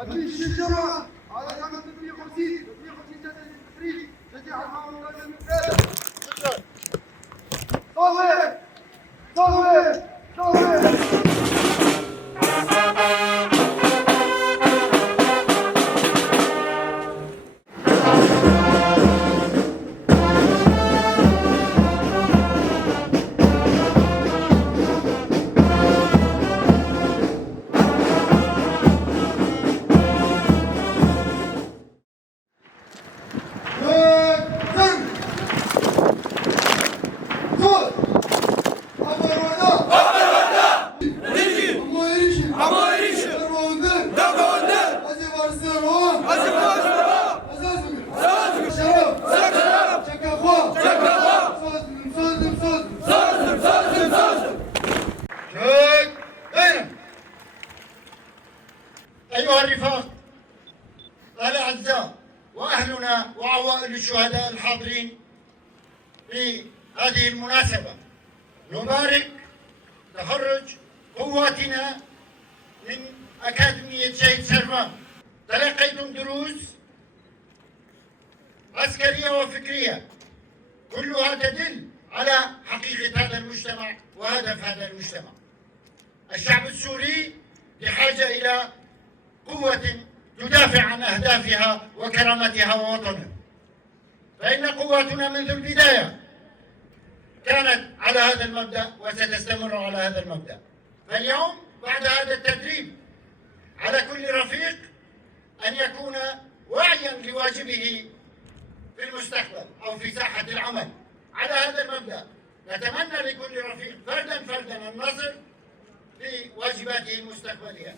وتمشي الجرعة على رقم 350 جدول التدريب تشجيع المعاونة الممتازة. شكرا. صوت صوت صوت. أيها الرفاق الأعزاء وأهلنا وعوائل الشهداء الحاضرين في هذه المناسبة، نبارك تخرج قواتنا من أكاديمية شهيد سلمان. تلقيتم دروس عسكرية وفكرية كلها تدل على حقيقة هذا المجتمع وهدف هذا المجتمع. الشعب السوري بحاجة إلى قوة تدافع عن أهدافها وكرامتها ووطنها، فإن قواتنا منذ البداية كانت على هذا المبدأ وستستمر على هذا المبدأ. فاليوم بعد هذا التدريب على كل رفيق أن يكون واعيا لواجبه في المستقبل أو في ساحة العمل على هذا المبدأ. نتمنى لكل رفيق فردا النصر في واجباته المستقبلية.